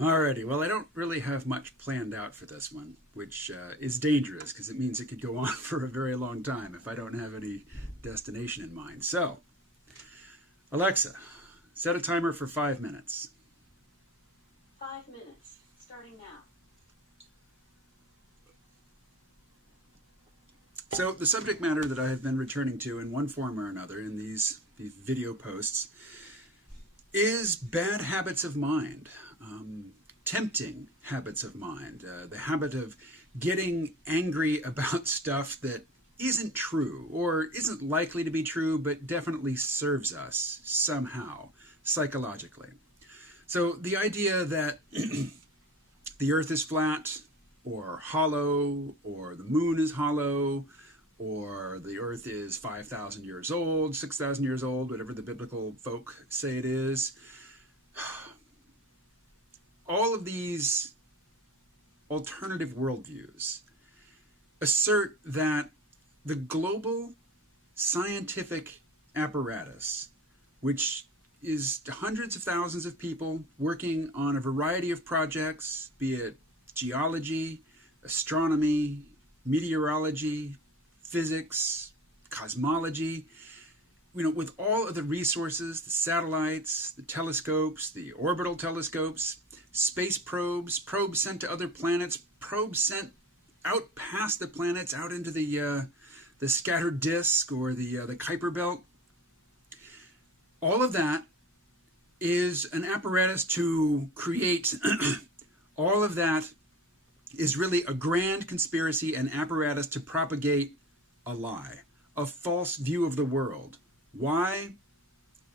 Alrighty, well, I don't really have much planned out for this one, which is dangerous because it means it could go on for a very long time if I don't have any destination in mind. So, Alexa, set a timer for 5 minutes. 5 minutes, starting now. So, the subject matter that I have been returning to in one form or another in these video posts is bad habits of mind. Tempting habits of mind, the habit of getting angry about stuff that isn't true or isn't likely to be true, but definitely serves us somehow psychologically. So the idea that the earth is flat or hollow, or the moon is hollow, or the earth is 5,000 years old, 6,000 years old, whatever the biblical folk say it is. All of these alternative worldviews assert that the global scientific apparatus, which is hundreds of thousands of people working on a variety of projects, be it geology, astronomy, meteorology, physics, cosmology, with all of the resources, the satellites, the telescopes, the orbital telescopes, space probes, probes sent to other planets, probes sent out past the planets, out into the scattered disk or the Kuiper belt. All of that is an apparatus to create. All of that is really a grand conspiracy and apparatus to propagate a lie, a false view of the world. Why?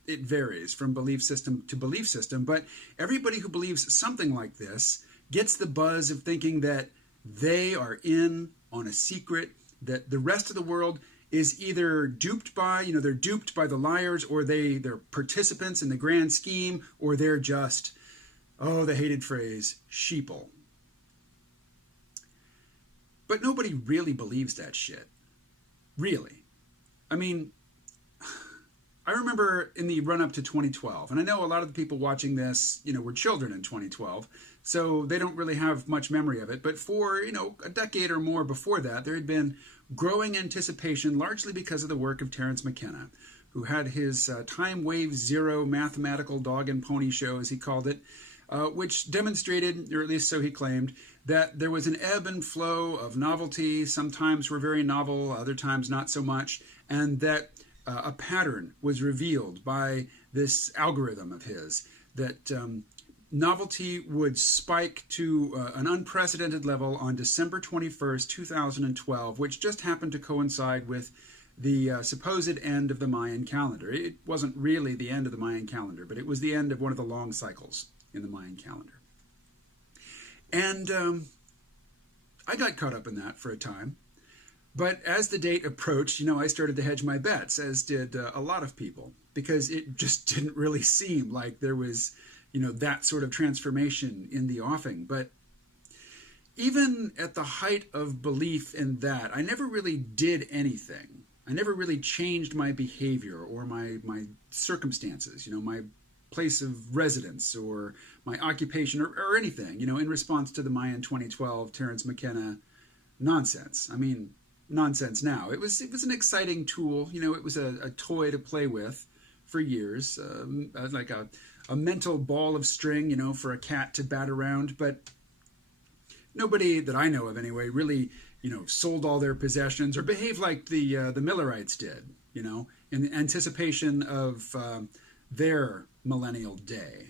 It varies from belief system to belief system, but everybody who believes something like this gets the buzz of thinking that they are in on a secret, that the rest of the world is either duped by, they're duped by the liars, or they're participants in the grand scheme, or they're just, the hated phrase, sheeple. But nobody really believes that shit. Really. I mean, I remember in the run-up to 2012, and I know a lot of the people watching this, were children in 2012, so they don't really have much memory of it. But for, a decade or more before that, there had been growing anticipation, largely because of the work of Terence McKenna, who had his Time Wave Zero mathematical dog and pony show, as he called it, which demonstrated, or at least so he claimed, that there was an ebb and flow of novelty. Sometimes were very novel, other times not so much, and that a pattern was revealed by this algorithm of his, that novelty would spike to an unprecedented level on December 21st, 2012, which just happened to coincide with the supposed end of the Mayan calendar. It wasn't really the end of the Mayan calendar, but it was the end of one of the long cycles in the Mayan calendar. And I got caught up in that for a time. But as the date approached, I started to hedge my bets, as did a lot of people, because it just didn't really seem like there was, that sort of transformation in the offing. But even at the height of belief in that, I never really did anything. I never really changed my behavior or my circumstances, my place of residence or my occupation or anything, in response to the Mayan 2012 Terence McKenna nonsense. I mean, nonsense now. It was an exciting tool. It was a toy to play with for years, like a mental ball of string, for a cat to bat around. But nobody that I know of anyway really, sold all their possessions or behaved like the Millerites did, in anticipation of their millennial day.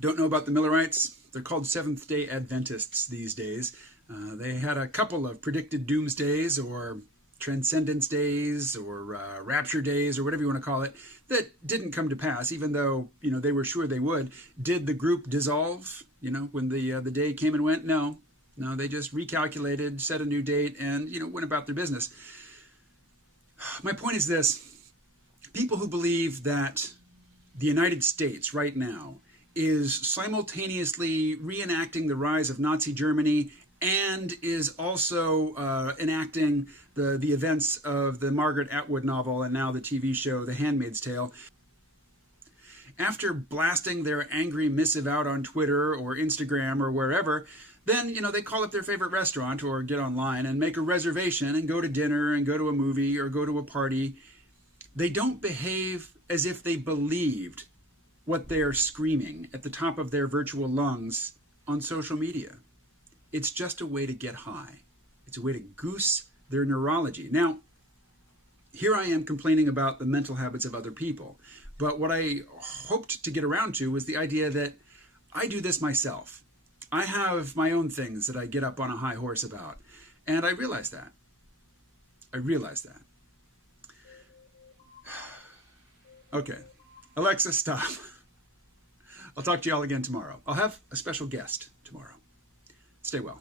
Don't know about the Millerites? They're called Seventh-day Adventists these days. They had a couple of predicted doomsdays or transcendence days or rapture days or whatever you want to call it that didn't come to pass, even though they were sure they would. Did the group dissolve? When the day came and went? No, they just recalculated, set a new date, and went about their business. My point is this: people who believe that the United States right now is simultaneously reenacting the rise of Nazi Germany and is also enacting the events of the Margaret Atwood novel and now the TV show The Handmaid's Tale. after blasting their angry missive out on Twitter or Instagram or wherever, then, they call up their favorite restaurant or get online and make a reservation and go to dinner and go to a movie or go to a party. They don't behave as if they believed what they are screaming at the top of their virtual lungs on social media. It's just a way to get high. It's a way to goose their neurology. Now, here I am complaining about the mental habits of other people. But what I hoped to get around to was the idea that I do this myself. I have my own things that I get up on a high horse about. And I realize that. Okay. Alexa, stop. I'll talk to you all again tomorrow. I'll have a special guest tomorrow. Stay well.